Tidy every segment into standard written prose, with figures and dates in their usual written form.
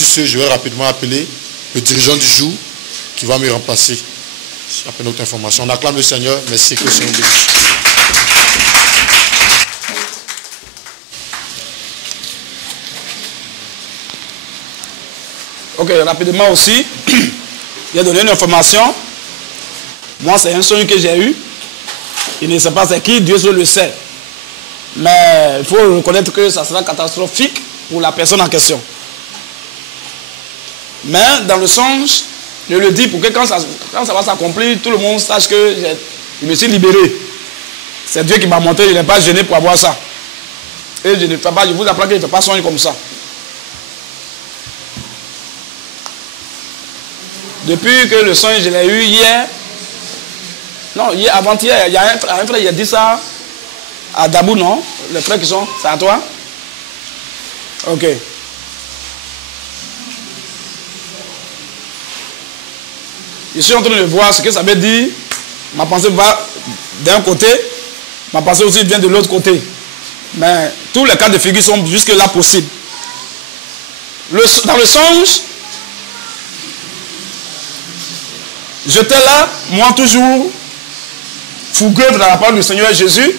sur ce, je vais rapidement appeler le dirigeant du jour qui va me remplacer. Après notre information. On acclame le Seigneur. Merci que le Seigneur bénisse. Ok, rapidement aussi, j'ai donné une information. Moi, c'est un songe que j'ai eu. Il ne sait pas c'est qui, Dieu seul le sait. Mais il faut reconnaître que ça sera catastrophique pour la personne en question. Mais dans le songe, je le dis pour que quand ça va s'accomplir, tout le monde sache que je me suis libéré. C'est Dieu qui m'a montré, je n'ai pas gêné pour avoir ça. Et je ne fais pas, je vous apprends que je ne fais pas songe comme ça. Depuis que le songe, je l'ai eu hier, non, hier, avant-hier, il y a un frère qui a dit ça à Dabou, non? Les frères qui sont, c'est à toi? Ok. Je suis en train de voir ce que ça veut dire. Ma pensée va d'un côté, ma pensée aussi vient de l'autre côté. Mais tous les cas de figure sont jusque-là possibles. Dans le songe, j'étais là, moi toujours, fougueux dans la parole du Seigneur Jésus.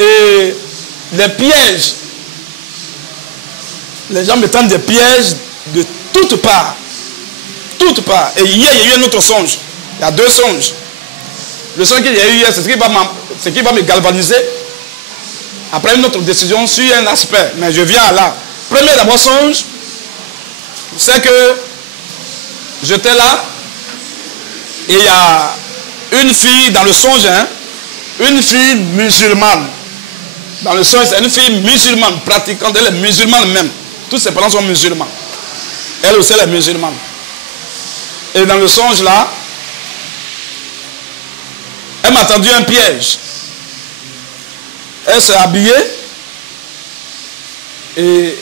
Et les pièges, les gens me tendent des pièges de toutes parts. Toutes parts. Et hier, il y a eu un autre songe. Il y a deux songes. Le songe qu'il y a eu hier, c'est ce qui va me galvaniser. Après une autre décision sur un aspect. Mais je viens à là. Premier d'abord songe, c'est que j'étais là. Et il y a une fille dans le songe, hein, une fille musulmane. Dans le songe, c'est une fille musulmane, pratiquante, elle est musulmane même. Tous ses parents sont musulmans. Elle aussi, elle est musulmane. Et dans le songe là, elle m'a tendu un piège. Elle s'est habillée et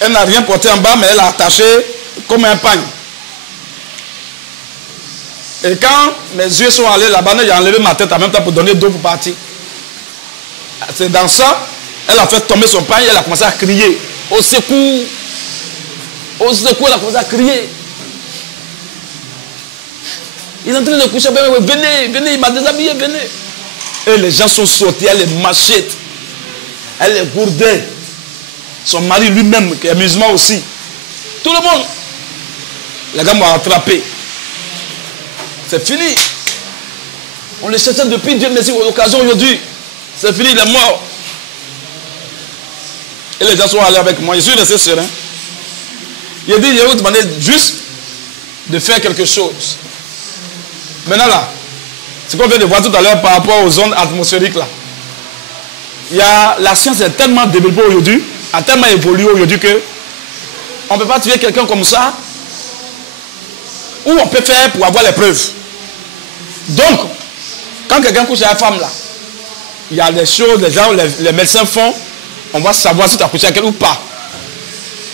elle n'a rien porté en bas, mais elle a attaché comme un pagne. Et quand mes yeux sont allés là-bas, j'ai enlevé ma tête en même temps pour donner d'eau pour partir. C'est dans ça, elle a fait tomber son pagne, elle a commencé à crier. Au secours, elle a commencé à crier. Il est en train de coucher, venez, venez, il m'a déshabillé, venez. Et les gens sont sortis, elle est machette, elle est gourdée. Son mari lui-même, qui est musulman aussi. Tout le monde. Les gars m'ont attrapé. C'est fini. On le cherchait depuis, Dieu merci pour l'occasion aujourd'hui. C'est fini, il est mort. Et les gens sont allés avec moi. Je suis resté serein. Il a dit, je vais vous demander juste de faire quelque chose. Maintenant là, ce qu'on vient de voir tout à l'heure par rapport aux zones atmosphériques là. La science est tellement développée aujourd'hui, a tellement évolué aujourd'hui que on ne peut pas tuer quelqu'un comme ça. Ou on peut faire pour avoir les preuves. Donc, quand quelqu'un couche à la femme là, il y a des choses, les gens, les médecins font, on va savoir si tu as couché avec elle ou pas.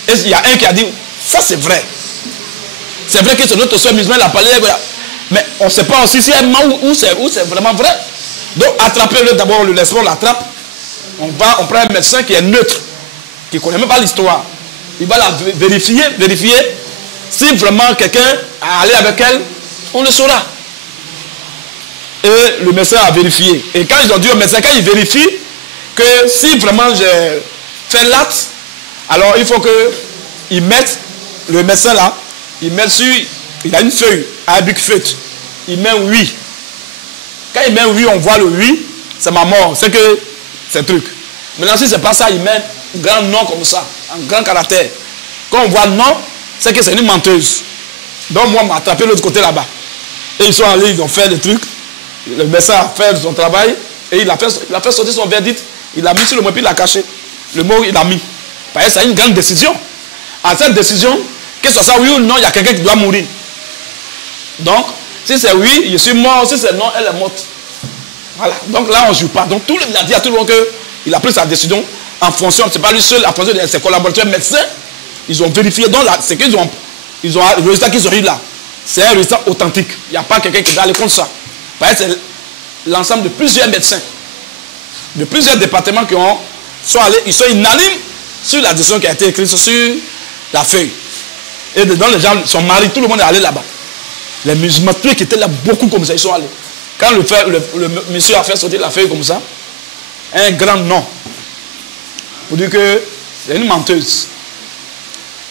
Et il y a un qui a dit, ça c'est vrai. C'est vrai que c'est notre soeur musulmane, elle a parlé, mais on ne sait pas aussi si elle ment ou c'est vraiment vrai. Donc, attrapez-le d'abord, le laisse, on l'attrape. On prend un médecin qui est neutre, qui ne connaît même pas l'histoire. Il va la vérifier. Si vraiment quelqu'un a allé avec elle, on le saura. Et le médecin a vérifié. Et quand ils ont dit au médecin, quand il vérifie que si vraiment j'ai fait l'acte, alors il faut qu'il mette, le médecin là, il met sur, il a une feuille, un big feutre, il met oui. Quand il met oui, on voit le oui, c'est ma mort, c'est que c'est truc. Maintenant si c'est pas ça, il met un grand nom comme ça, un grand caractère. Quand on voit non, c'est que c'est une menteuse. Donc moi, on m'a attrapé de l'autre côté là-bas. Et ils sont allés, ils ont fait des trucs. Le médecin a fait son travail et il a fait sortir son verdict. Il a mis sur le mot, puis il l'a caché. Le mot, il a mis. Parce que c'est une grande décision. À cette décision, que ce soit ça oui ou non, il y a quelqu'un qui doit mourir. Donc, si c'est oui, je suis mort. Si c'est non, elle est morte. Voilà. Donc là, on ne joue pas. Donc, il a dit à tout le monde qu'il a pris sa décision en fonction, ce n'est pas lui seul, en fonction de ses collaborateurs médecins. Ils ont vérifié. Donc, c'est qu'ils ont, le résultat qu'ils ont eu là, c'est un résultat authentique. Il n'y a pas quelqu'un qui doit aller contre ça. C'est l'ensemble de plusieurs médecins, de plusieurs départements qui sont allés, ils sont unanimes sur la décision qui a été écrite sur la feuille. Et dedans, les gens, son mari, tout le monde est allé là-bas. Les musulmans, tous qui étaient là, beaucoup comme ça, ils sont allés. Quand le monsieur a fait sortir la feuille comme ça, un grand nom. Pour dire que c'est une menteuse.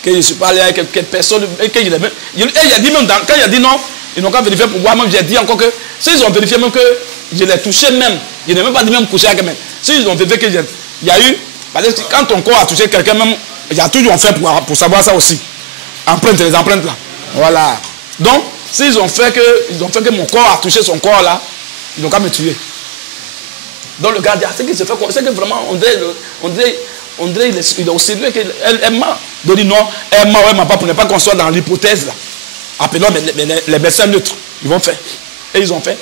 Que je ne suis pas allé avec quelques personnes. Et il a dit même, quand il a dit non, ils n'ont qu'à vérifier pour voir. Même j'ai dit encore que, s'ils ont vérifié même que je l'ai touché même, je n'ai même pas dit même coucher avec même. S'ils ont vérifié qu'il y a eu, parce que quand ton corps a touché quelqu'un même, il y a toujours fait pour savoir ça aussi. Empreintes, les empreintes là. Voilà. Donc, s'ils ont fait que mon corps a touché son corps là, ils n'ont qu'à me tuer. Donc le gars dit, c'est qu'il se fait quoi? C'est que vraiment, on dirait il est aussi sérieux qu'elle est mort. Donc il dit non, elle est mort, elle m'a pas, pour ne pas qu'on soit dans l'hypothèse là. Appelons les médecins neutres. Ils vont faire. Et ils ont fait.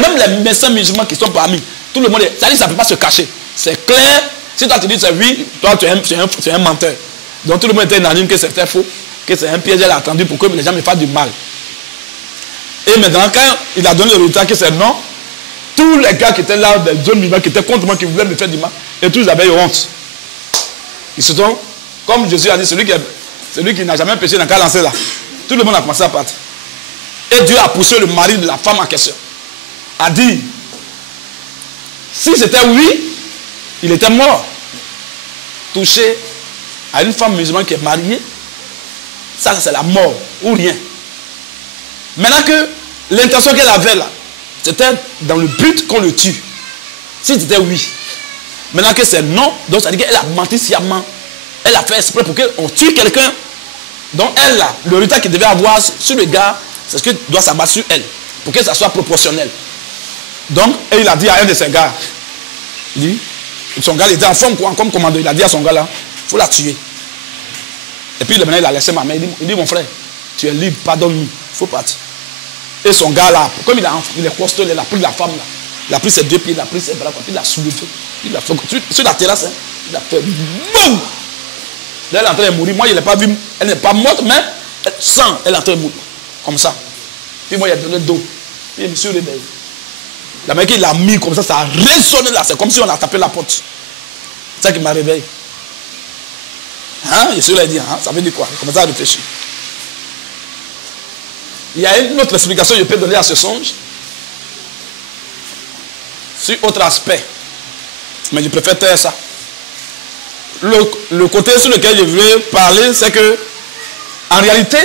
Même les médecins musulmans qui sont parmi, tout le monde, ça dit ça ne peut pas se cacher. C'est clair. Si toi tu dis c'est oui, toi tu es un menteur. Donc tout le monde était unanime que c'était faux, que c'est un piège, elle a attendu pour que les gens me fassent du mal. Et maintenant, quand il a donné le résultat que c'est non, tous les gars qui étaient là, des zones musulmanes qui étaient contre moi, qui voulaient me faire du mal, et tous ils avaient eu honte. Ils se sont, comme Jésus a dit, celui qui n'a jamais péché n'a qu'à lancer là. Tout le monde a commencé à partir. Et Dieu a poussé le mari de la femme en question. A dit, si c'était oui, il était mort. Touché à une femme musulmane qui est mariée, ça c'est la mort ou rien. Maintenant que l'intention qu'elle avait là, c'était dans le but qu'on le tue. Si c'était oui. Maintenant que c'est non, donc ça veut dire qu'elle a menti sciemment. Elle a fait exprès pour qu'on tue quelqu'un. Donc elle là, le résultat qu'il devait avoir sur le gars, c'est ce que doit s'abattre sur elle. Pour que ça soit proportionnel. Donc, et il a dit à un de ses gars, il dit, son gars il était en forme comme commandant, il a dit à son gars là, il faut la tuer. Et puis maintenant il a laissé ma main, il dit mon frère, tu es libre, pardonne-nous, il faut partir. Et son gars là, comme il est costaud, il a pris la femme là, il a pris ses deux pieds, il a pris ses bras, il l'a soulevé, il a fait sur la terrasse, hein, il a fait boum. Là elle est en train de mourir, moi je ne l'ai pas vu, elle n'est pas morte, mais elle sent, elle est en train de mourir, comme ça. Puis moi il a donné d'eau, puis je me suis réveillé. La mec il l'a mis comme ça a résonné là, c'est comme si on a tapé la porte. C'est ça qui m'a réveillé. Hein? Je suis là, il dit, hein? Ça veut dire quoi? Il commence à réfléchir. Il y a une autre explication que je peux donner à ce songe. Sur autre aspect. Mais je préfère taire ça. Le côté sur lequel je veux parler, c'est que, en réalité,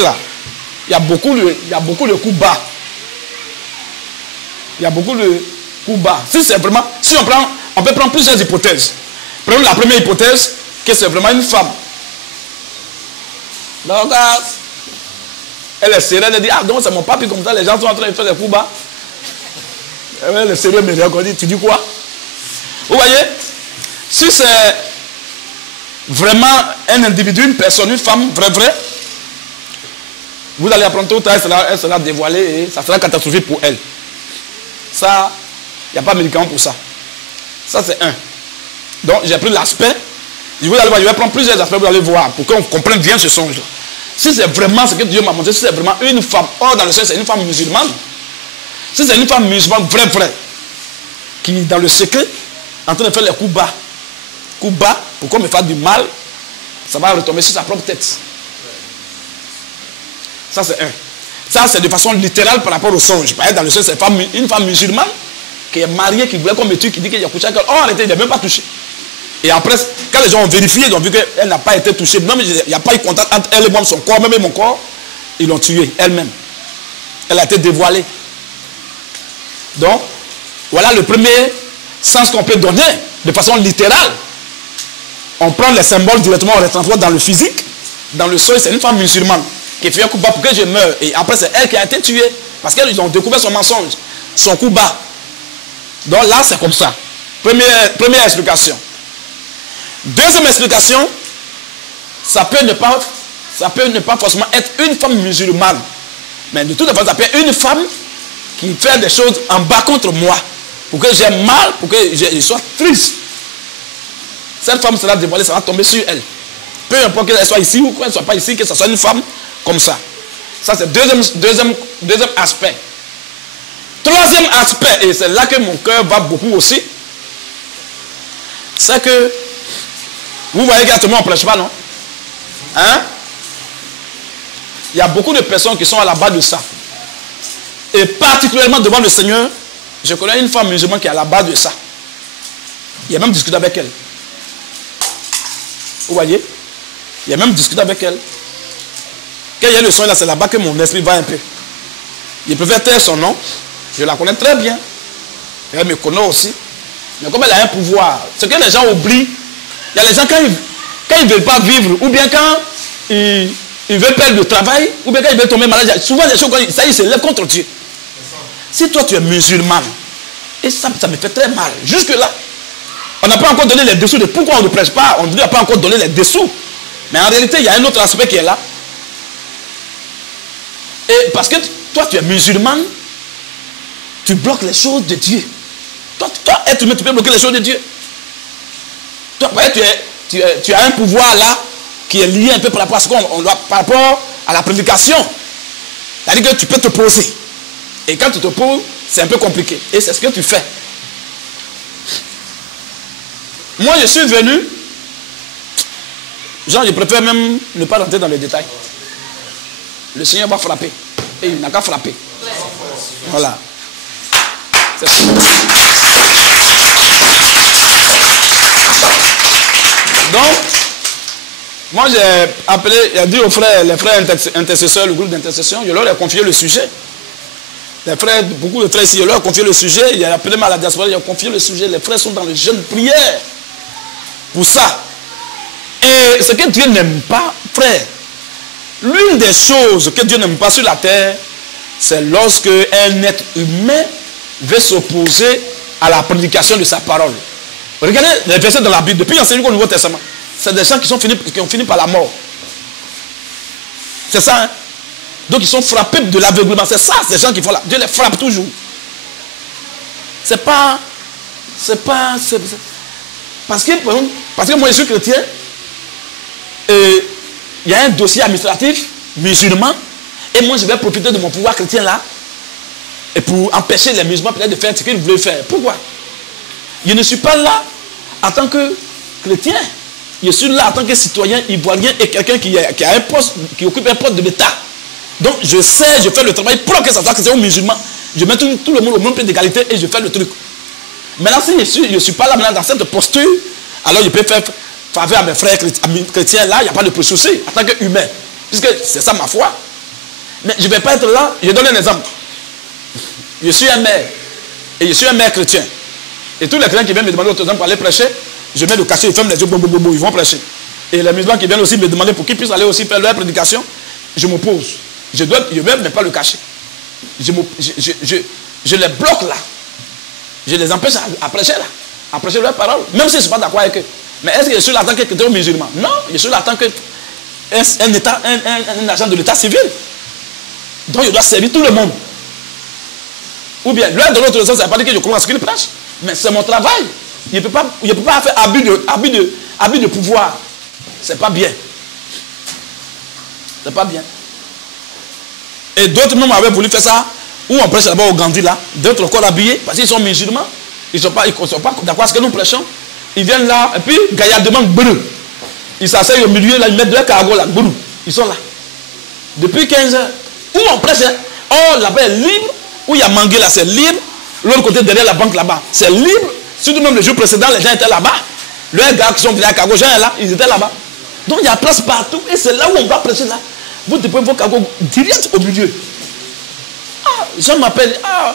là, il y a beaucoup de coups bas. Il y a beaucoup de coups bas. Si c'est vraiment, si on peut prendre plusieurs hypothèses. Prenons la première hypothèse, que c'est vraiment une femme. Donc, elle est sérieuse, elle dit, ah donc c'est mon papi comme ça, les gens sont en train de faire des coups bas. Elle est sérieuse, mais elle dit, tu dis quoi? Vous voyez? Si c'est vraiment un individu, une personne, une femme, vrai, vous allez apprendre tout le temps, elle sera dévoilée et ça sera catastrophique pour elle. Ça, il n'y a pas de médicament pour ça. Ça, c'est un. Donc, j'ai pris l'aspect. Je vais prendre plusieurs aspects, vous allez voir, pour qu'on comprenne bien ce songe. Si c'est vraiment ce que Dieu m'a montré, si c'est vraiment une femme, or dans le sens, c'est une femme musulmane. Si c'est une femme musulmane, vrai, qui est dans le secret, en train de faire les coups bas, pour qu'on me fasse du mal, ça va retomber sur sa propre tête. Ça, c'est un. Ça, c'est de façon littérale par rapport au songe. Par exemple, dans le sens, c'est une femme musulmane qui est mariée, qui voulait qu'on me tue, qui dit qu'il a couché avec elle. Oh, arrêtez, il n'a même pas touché. Et après, quand les gens ont vérifié, ils ont vu qu'elle n'a pas été touchée. Non, mais il n'y a pas eu contact entre elle et moi, son corps, même mon corps. Ils l'ont tuée, elle-même. Elle a été dévoilée. Donc, voilà le premier sens qu'on peut donner, de façon littérale. On prend les symboles directement, on les transforme dans le physique. Dans le sol, c'est une femme musulmane qui fait un coup bas pour que je meure. Et après, c'est elle qui a été tuée. Parce qu'ils ont découvert son mensonge, son coup bas. Donc là, c'est comme ça. Première explication. Deuxième explication, ça peut ne pas forcément être une femme musulmane. Mais de toute façon, ça peut être une femme qui fait des choses en bas contre moi. Pour que j'ai mal, pour que je sois triste. Cette femme sera dévoilée, ça va tomber sur elle. Peu importe qu'elle soit ici ou qu'elle ne soit pas ici, que ce soit une femme comme ça. Ça, c'est deuxième aspect. Troisième aspect, et c'est là que mon cœur va beaucoup aussi, c'est que vous voyez qu'actuellement on ne prêche pas, non? Hein? Il y a beaucoup de personnes qui sont à la base de ça. Et particulièrement devant le Seigneur, je connais une femme musulmane qui est à la base de ça. Il a même discuté avec elle. Vous voyez? Il a même discuté avec elle. Quand il y a le son là, c'est là-bas que mon esprit va un peu. Il préfère taire son nom. Je la connais très bien. Elle me connaît aussi. Mais comme elle a un pouvoir, ce que les gens oublient, il y a les gens quand ils ne veulent pas vivre, ou bien quand ils veulent perdre le travail, ou bien quand ils veulent tomber malade, souvent les choses, ça ils se lèvent contre Dieu. Si toi tu es musulman, et ça me fait très mal. Jusque là, on n'a pas encore donné les dessous de pourquoi on ne prêche pas, on n'a pas encore donné les dessous. Mais en réalité, il y a un autre aspect qui est là. Et parce que toi tu es musulman, tu bloques les choses de Dieu. Toi être humain, tu peux bloquer les choses de Dieu. Toi, tu as un pouvoir là qui est lié un peu par rapport à la prédication. C'est-à-dire que tu peux te poser. Et quand tu te poses, c'est un peu compliqué. Et c'est ce que tu fais. Moi, je suis venu. Genre, je préfère même ne pas rentrer dans les détails. Le Seigneur va frapper. Et il n'a qu'à frapper. Voilà. C'est ça. Donc, moi j'ai appelé, j'ai dit aux frères, les frères intercesseurs, le groupe d'intercession, je leur ai confié le sujet. Les frères, beaucoup de frères ici, je leur ai confié le sujet. Il a appelé à la diaspora, il a confié le sujet. Les frères sont dans le jeûne prière. Pour ça. Et ce que Dieu n'aime pas, frère, l'une des choses que Dieu n'aime pas sur la terre, c'est lorsque un être humain veut s'opposer à la prédication de sa parole. Regardez les versets dans la Bible, depuis l'Ancien au Nouveau Testament. C'est des gens qui ont fini par la mort. C'est ça, hein? Donc ils sont frappés de l'aveuglement. C'est ça, ces gens qui font là. Dieu les frappe toujours. Parce que moi je suis chrétien, et il y a un dossier administratif musulman, et moi je vais profiter de mon pouvoir chrétien là, et pour empêcher les musulmans peut-être de faire ce qu'ils voulaient faire. Pourquoi? Je ne suis pas là en tant que chrétien. Je suis là en tant que citoyen ivoirien et quelqu'un qui a un poste, qui occupe un poste de l'État. Donc je fais le travail pour que ça soit chrétien ou musulman. Je mets tout le monde au même pied d'égalité et je fais le truc. Maintenant, si je ne suis pas là maintenant dans cette posture, alors je peux faire faveur à mes frères chrétiens là, il n'y a pas de souci en tant qu'humain. Puisque c'est ça ma foi. Mais je ne vais pas être là. Je donne un exemple. Je suis un maire. Et je suis un maire chrétien. Et tous les chrétiens qui viennent me demander autorisation pour aller prêcher, je mets le cachet, ils ferment les yeux, ils vont prêcher. Et les musulmans qui viennent aussi me demander pour qu'ils puissent aller aussi faire leur prédication, je m'oppose. Je ne vais même pas le cacher. Je les bloque là. Je les empêche à prêcher là. À prêcher leur parole. Même si je ne suis pas d'accord avec eux. Mais est-ce que je suis là en tant que chrétien ou musulman? Non, je suis là en tant qu'un agent de l'état civil. Donc je dois servir tout le monde. Ou bien, l'un de l'autre sens, ça ne veut pas dire que je commence à ce qu'il prêche. Mais c'est mon travail. Je ne peux pas faire abus de pouvoir. C'est pas bien. C'est pas bien. Et d'autres même avaient voulu faire ça. Où on prêche là-bas au Gandhi là. D'autres encore habillés. Parce qu'ils sont musulmans. Ils ne sont pas d'accord avec ce que nous prêchons. Ils viennent là. Et puis, gaillardement, brûle. Ils s'asseyent au milieu là. Ils mettent deux cargos là. Brûle. Ils sont là. Depuis 15 heures. Où on prêche. Oh, là-bas est libre. Où il y a Mangué là, c'est libre. L'autre côté, derrière la banque là-bas, c'est libre. Surtout même le jour précédent, les gens étaient là-bas. Les gars qui sont venus à Cargo, gens là, ils étaient là-bas. Donc il y a place partout. Et c'est là où on va prêcher là. Vous déposez vos cargos direct au milieu. Ah, Jean m'appelle. Ah,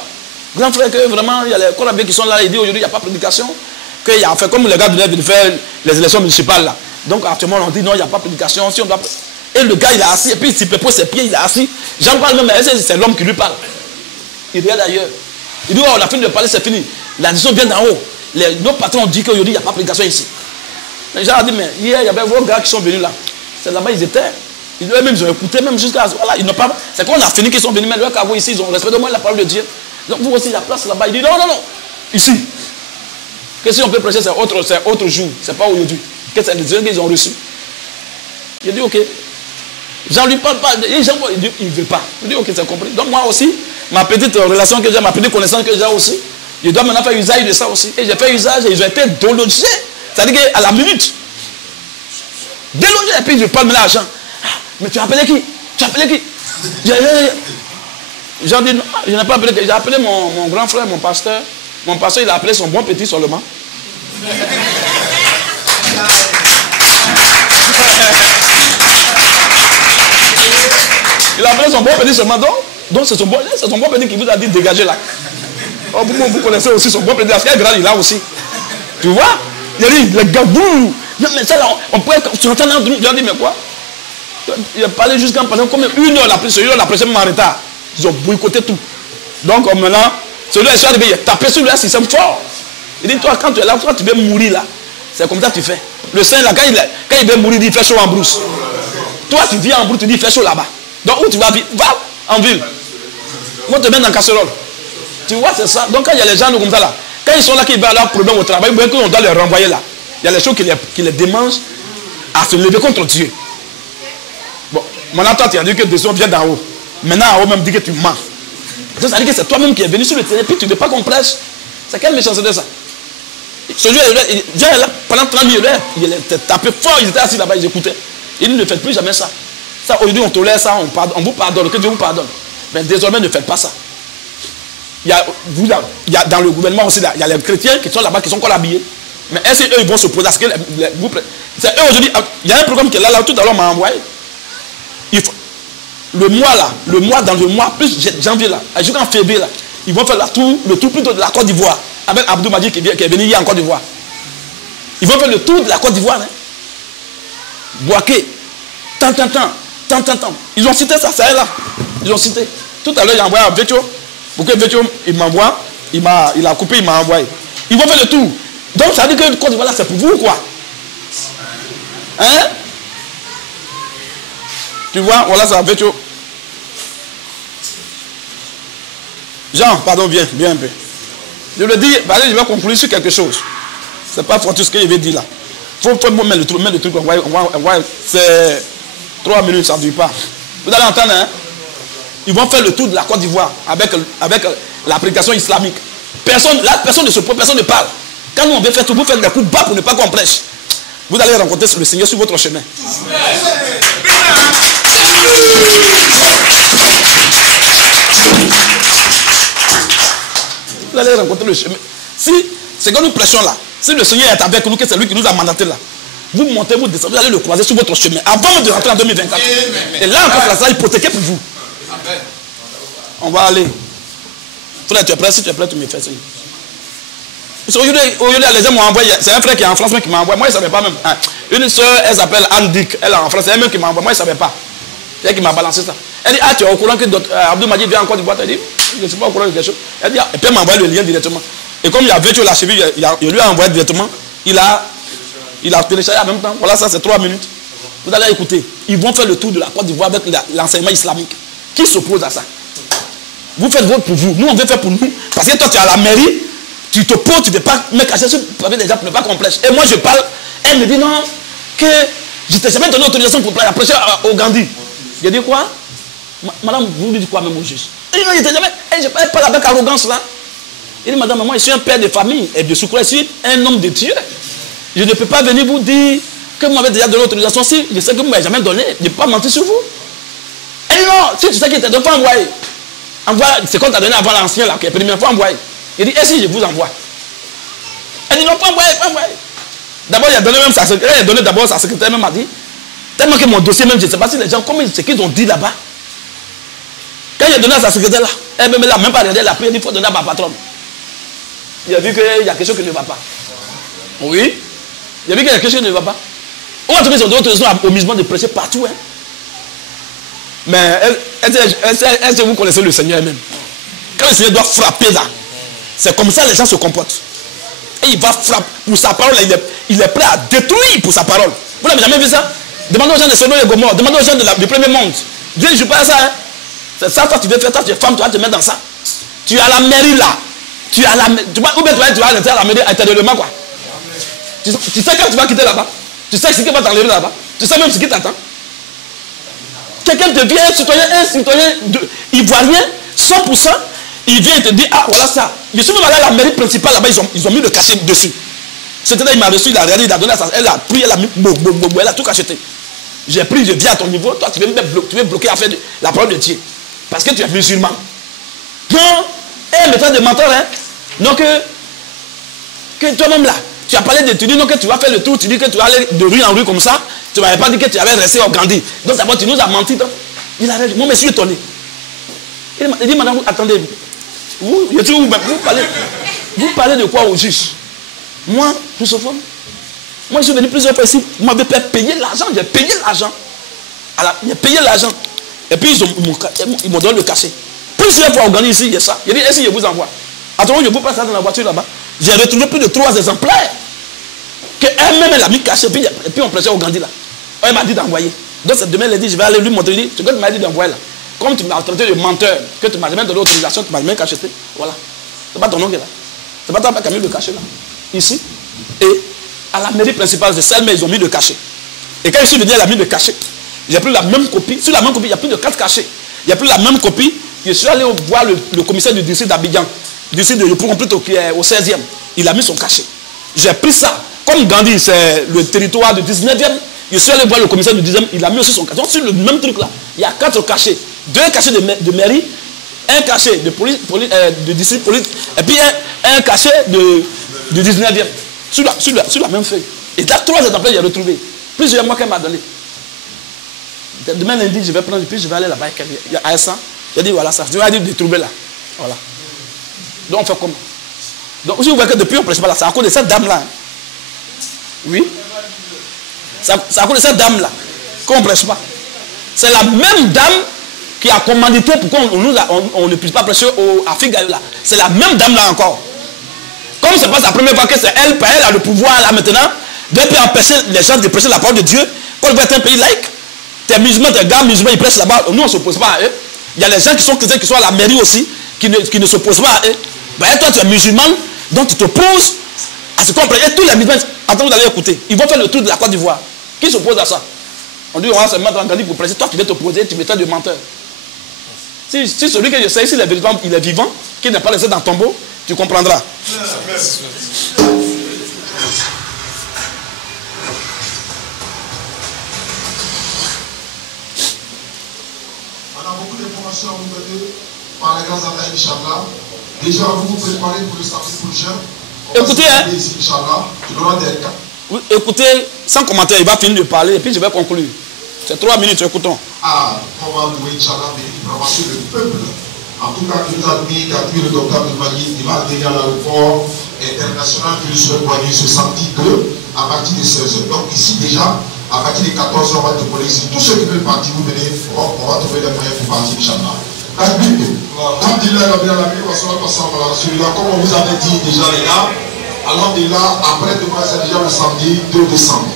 grand frère, que vraiment, il y a les corabés qui sont là. Il dit aujourd'hui, il n'y a pas de prédication. Qu'il y a fait comme les gars de faire les élections municipales là. Donc actuellement, on dit non, il n'y a pas de prédication. Si on doit... Et le gars, il est assis. Et puis il pose ses pieds, il est assis. J'en parle même, mais c'est l'homme qui lui parle. Il regarde ailleurs. Il dit, oh, on a fini de parler, c'est fini. La décision vient d'en haut. Nos patrons ont dit qu'aujourd'hui, il n'y a pas de prédication ici. Les gens ont dit, mais hier, il y avait vos gars qui sont venus là. C'est là-bas, ils étaient. Eux-mêmes, ils ont écouté, même jusqu'à... Voilà, ils n'ont pas... C'est quand on a fini qu'ils sont venus, mais leur cargo ici, ils ont respecté au moins la parole de Dieu. Donc vous aussi, la place là-bas. Il dit, non. Ici. Que si on peut prêcher, c'est autre jour. C'est pas aujourd'hui. Que c'est les gens qu'ils ont reçus. Il dit, ok. J'en lui parle pas. Les gens, ils ne veulent pas. Il dit, ok, c'est compris. Donc moi aussi, ma petite relation que j'ai, ma petite connaissance que j'ai aussi, je dois maintenant faire usage de ça aussi. Et j'ai fait usage et ils ont été délogés. C'est-à-dire qu'à la minute, délogé, et puis je parle de l'argent. Ah, mais tu as appelé qui? Tu as appelé qui? J'ai dit, non, je n'ai pas appelé. J'ai appelé mon grand frère, mon pasteur. Mon pasteur, il a appelé son bon petit seulement. Il a appelé son bon petit seulement. Donc c'est son bon petit qui vous a dit dégagez là. Oh, vous connaissez aussi son bon petit. Parce qu'il est grand, il a aussi. Tu vois? Il a dit, les gars, boum. Mais ça là, on pourrait. Tu entends là, il a dit, mais quoi? Il a parlé jusqu'à pendant combien? 1 heure après, il a appelé même en retard. Ils ont boycotté tout. Donc maintenant, celui-là est arrivé, il a tapé sur le système fort. Il dit, toi, quand tu es là, toi, tu veux mourir là. C'est comme ça que tu fais. Le saint là, quand il veut mourir, il dit, il fait chaud en brousse. Toi, tu viens en brousse, tu dis, il fait chaud là-bas. Donc où tu vas vivre? Va en ville. Moi, te mets dans la casserole. Tu vois, c'est ça. Donc quand il y a les gens comme ça là, quand ils sont là, qu'ils veulent avoir problème au travail, bien qu'on doit les renvoyer là. Il y a les choses qui les démangent à se lever contre Dieu. Bon, maintenant toi tu as dit que Dieu vient d'en haut. Maintenant en haut même dit que tu mens. Donc, ça veut dire que c'est toi-même qui es venu sur le terrain, puis tu ne veux pas qu'on prêche. C'est quelle méchanceté ça? Ce jour, il vient là, pendant 30 minutes, il était tapé fort, ils étaient assis là-bas, ils écoutaient. Il ne fait plus jamais ça. Ça, aujourd'hui, on tolère ça, on vous pardonne, que Dieu vous pardonne. Mais désormais, ne faites pas ça. Il y a dans le gouvernement aussi, il y a les chrétiens qui sont là-bas, qui sont encore habillés. Mais est-ce qu'eux, ils vont se poser à ce que c'est eux aujourd'hui, il y a un programme qui est là, tout à l'heure m'a envoyé. Le mois dans le mois, plus janvier là, jusqu'en février là, ils vont faire le tour plutôt de la Côte d'Ivoire, avec Abdou Madi qui est venu hier en Côte d'Ivoire. Ils vont faire le tour de la Côte d'Ivoire. Hein. Boaké, tant. Ils ont cité ça, c'est là. Ils ont cité. Tout à l'heure, il a envoyé à Vétio. Pour que Vétio, il m'envoie, il a coupé, il m'a envoyé. Ils vont faire le tour. Donc ça veut dire que le Côte d'Ivoire là, c'est pour vous ou quoi? Hein? Tu vois, voilà ça, Vétio. Jean, pardon, viens un peu. Je le dis, je vais conclure sur quelque chose. C'est pas fort tout ce que je vais dire là. Faut mettre le truc, on va, c'est 3 minutes, ça ne dure pas. Vous allez entendre, hein? Ils vont faire le tour de la Côte d'Ivoire avec la prédication islamique. Personne ne parle. Quand nous on veut faire tout, vous faites des coups bas pour ne pas qu'on prêche. Vous allez rencontrer le Seigneur sur votre chemin. Vous allez rencontrer le chemin. Si c'est que nous prêchons là, si le Seigneur est avec nous, que c'est lui qui nous a mandaté là, vous montez, vous descendez, vous allez le croiser sur votre chemin avant de rentrer en 2024. Et là encore, ça sera hypothéqué pour vous. On va aller. Frère, tu es prêt? Si tu es prêt, tu me fais ça. Aujourd'hui, les gens m'ont envoyé. C'est un frère qui est en France qui m'a envoyé. Moi, je ne savais pas même. Une soeur, elle s'appelle Anne Dick. Elle est en France. C'est elle-même qui m'a envoyé. Moi, je ne savais pas. C'est elle qui m'a balancé ça. Elle dit, ah, tu es au courant que Abdou Madi vient encore du boîte? Elle dit, je ne suis pas au courant de quelque chose. Elle dit, ah. Et puis elle m'a envoyé le lien directement. Et comme il y a Vétio la cheville, il lui a envoyé directement. Il a téléchargé en même temps. Voilà, ça, c'est 3 minutes. Vous allez écouter. Ils vont faire le tour de la Côte d'Ivoire avec l'enseignement islamique. Qui s'oppose à ça? Vous faites votre pour vous. Nous, on veut faire pour nous. Parce que toi, tu es à la mairie. Tu te poses, tu ne veux pas me cacher sur les gens pour ne pas qu'on prêche. Et moi, je parle. Elle me dit non, que je ne t'ai jamais donné l'autorisation pour prêcher au Gandhi. Je dis quoi? Madame, vous lui dites quoi même au juge? Elle dit non, je ne t'ai jamais. Elle parle avec arrogance là. Il dit madame, moi, je suis un père de famille. Et bien sûr, je suis un homme de Dieu. Je ne peux pas venir vous dire que vous m'avez déjà donné l'autorisation. Si je sais que vous ne m'avez jamais donné, je ne peux pas mentir sur vous. Elle dit non, si tu sais qu'il t'a donné, il faut envoyer. Envoie, c'est qu'on t'a donné avant l'ancien là, qui est premier, il faut envoyer. Il dit, et si je vous envoie? Elle dit, non, pas envoyer. D'abord, il a donné même sa secrétaire. Il a donné d'abord sa secrétaire, même a dit. Tellement que mon dossier, même, je ne sais pas si les gens, comment c'est qu'ils ont dit là-bas. Quand il a donné à sa secrétaire là, elle ne l'a même pas regardé, elle a pris, il faut donner à ma patronne. Il a vu qu'il y a quelque chose qui ne va pas. Oui. Il a vu qu'il y a quelque chose qui ne va pas. On va trouver son autorisation au misement de prêcher partout. Hein. Mais est-ce que vous connaissez le Seigneur même? Quand le Seigneur doit frapper là, c'est comme ça que les gens se comportent. Et il va frapper pour sa parole, il est prêt à détruire pour sa parole. Vous n'avez jamais vu ça? Demandez aux gens de Sodome et Gomorrhe, demandez aux gens du premier monde. Dieu ne joue pas à ça. Hein? C'est ça, toi tu veux faire, toi tu es femme, tu vas te mettre dans ça. Tu es à la mairie là. Tu es à la mairie. Ou bien tu vas rentrer à la mairie intérieurement quoi. Tu sais quand tu vas quitter là-bas. Tu sais ce qui va t'enlever là-bas. Tu sais même ce qui t'attend. Quelqu'un te vient, un citoyen ivoirien, 100%, il vient te dire, ah voilà ça. Je suis même allé à la mairie principale là-bas, ils ont mis le cachet dessus. C'était là, il m'a reçu, il a regardé, il a donné à sa... Elle a pris, elle a mis, elle a tout cacheté. J'ai pris, je viens à ton niveau, toi tu veux bloquer à faire la parole de Dieu. Parce que tu es musulman. Non, elle me traite de menteur, hein. Donc, que toi-même là, tu as parlé de, tu dis non que tu vas faire le tour, tu dis que tu vas aller de rue en rue comme ça, tu ne m'avais pas dit que tu avais resté au Gandhi. Donc d'abord tu nous as menti. Donc, il a dit, moi je suis étonné. Il dit, madame, attendez, vous parlez de quoi au juge? Moi, Christophe, moi je suis venu plusieurs fois ici, vous m'avez payé l'argent, j'ai payé l'argent. J'ai payé l'argent. Et puis ils m'ont donné le cachet. Plusieurs fois au Gandhi ici, il y a ça. Il dit, est-ce que je vous envoie? Attends, je vous passe ça dans la voiture là-bas. J'ai retrouvé plus de 3 exemplaires qu'elle-même elle a mis caché et puis on prêchait au Gandhi là. Elle m'a dit d'envoyer. Donc demain elle a dit je vais aller lui montrer. Ce que tu m'as dit d'envoyer là. Comme tu m'as traité de menteur, que tu m'as jamais donné l'autorisation, tu m'as même cacheté. Voilà. C'est pas ton nom qui est là. C'est pas toi qui as mis le cachet là. Ici. Et à la mairie principale de Selma, ils ont mis le cachet. Et quand je suis venu, elle a mis le cachet. J'ai pris la même copie. Sur la même copie, il y a plus de 4 cachets. Il y a plus la même copie. Je suis allé voir le commissaire du district d'Abidjan. D'ici de Yopougon plutôt qui est au 16e, il a mis son cachet. J'ai pris ça. Comme Gandhi, c'est le territoire du 19e, je suis allé voir le commissaire du 10e, il a mis aussi son cachet. Donc sur le même truc là, il y a 4 cachets. 2 cachets de mairie, un cachet de police, de district police, et puis un cachet du 19e. Sur la même feuille. Et là, 3 exemplaires, j'ai retrouvé. Plusieurs mois qu'elle m'a donné. Demain lundi, je vais prendre, puis je vais aller là-bas. Il y a un 100. J'ai dit voilà ça. Je vais aller de trouver là. Voilà. Donc on fait comment? Donc si vous voyez que depuis on ne prêche pas là, c'est à cause de cette dame-là. Oui. C'est à cause de cette dame-là qu'on ne prêche pas. C'est la même dame qui a commandité pour qu'on ne puisse pas prêcher à Figaïla. C'est la même dame-là encore. Comme c'est pas la première fois que c'est elle a le pouvoir là maintenant, de empêcher les gens de prêcher la parole de Dieu. Quand on veut être un pays laïque, tes musulmans, tes gars musulmans, ils prêchent là-bas. Nous on ne s'oppose pas à eux. Il y a les gens qui sont chrétiens qui sont à la mairie aussi, qui ne s'opposent pas à eux. Ben, toi tu es musulman, donc tu t'opposes à ce qu'on prête. Et tous les musulmans, attends, vous allez écouter, ils vont faire le tour de la Côte d'Ivoire. Qui s'oppose à ça? On dit, on va se mettre en Gandhi pour prêcher. Toi tu viens t'opposer, tu me traites de menteur. Si celui que je sais ici, il est vivant, qui n'est pas laissé dans le tombeau, tu comprendras. On a beaucoup d'informations à vous donner par les grands amis, Inch'Allah. Déjà, vous vous préparez pour le samedi prochain. Écoutez, hein. Ici, Inch'Allah. Oui, écoutez, sans commentaire, il va finir de parler et puis je vais conclure. C'est 3 minutes, écoutons. Ah, on va louer Inch'Allah, mais il va ramasser le peuple. En tout cas, qui nous a dit, le docteur Abdelmajid, il va atterrir à l'aéroport international que nous serons poignés ce samedi 2 à partir de 16h. Donc ici déjà, à partir de 14h, on va déployer ici. Tous ceux qui veulent partir, vous venez, on va trouver les moyens pour partir, Inch'Allah. Comme on vous avait dit déjà les gars, alors après demain c'est déjà le samedi 2 décembre.